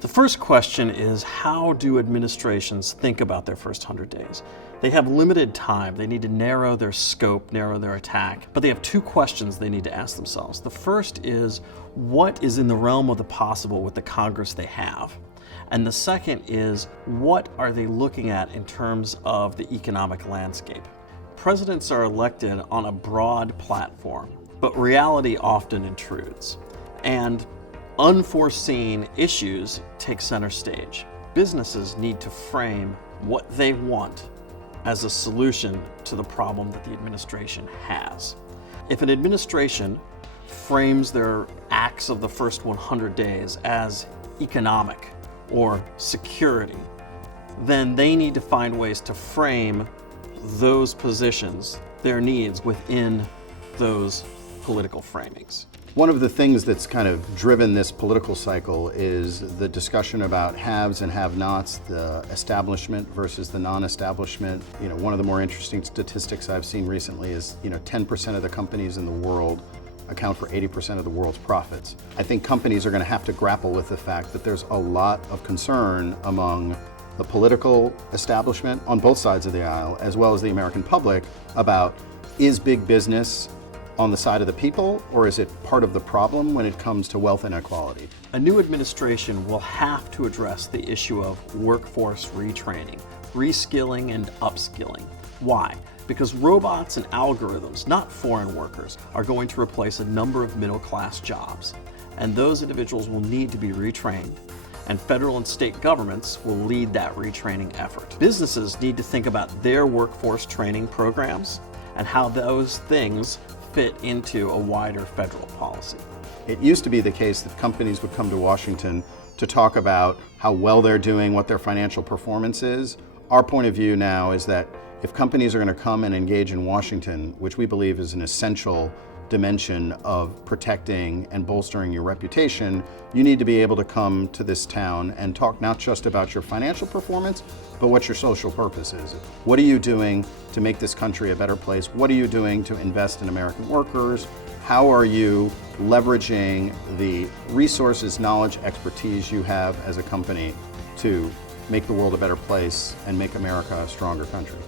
The first question is, how do administrations think about their first 100 days? They have limited time. They need to narrow their scope, narrow their attack, but they have two questions they need to ask themselves. The first is, what is in the realm of the possible with the Congress they have? And the second is, what are they looking at in terms of the economic landscape? Presidents are elected on a broad platform, but reality often intrudes. And unforeseen issues take center stage. Businesses need to frame what they want as a solution to the problem that the administration has. If an administration frames their acts of the first 100 days as economic or security, then they need to find ways to frame those positions, their needs, within those political framings. One of the things that's kind of driven this political cycle is the discussion about haves and have-nots, the establishment versus the non-establishment. One of the more interesting statistics I've seen recently is, 10% of the companies in the world account for 80% of the world's profits. I think companies are going to have to grapple with the fact that there's a lot of concern among the political establishment on both sides of the aisle, as well as the American public, about, is big business on the side of the people, or is it part of the problem when it comes to wealth inequality? A new administration will have to address the issue of workforce retraining, reskilling and upskilling. Why? Because robots and algorithms, not foreign workers, are going to replace a number of middle-class jobs. And those individuals will need to be retrained. And federal and state governments will lead that retraining effort. Businesses need to think about their workforce training programs and how those things fit into a wider federal policy. It used to be the case that companies would come to Washington to talk about how well they're doing, what their financial performance is. Our point of view now is that if companies are going to come and engage in Washington, which we believe is an essential dimension of protecting and bolstering your reputation, you need to be able to come to this town and talk not just about your financial performance, but what your social purpose is. What are you doing to make this country a better place? What are you doing to invest in American workers? How are you leveraging the resources, knowledge, expertise you have as a company to make the world a better place and make America a stronger country?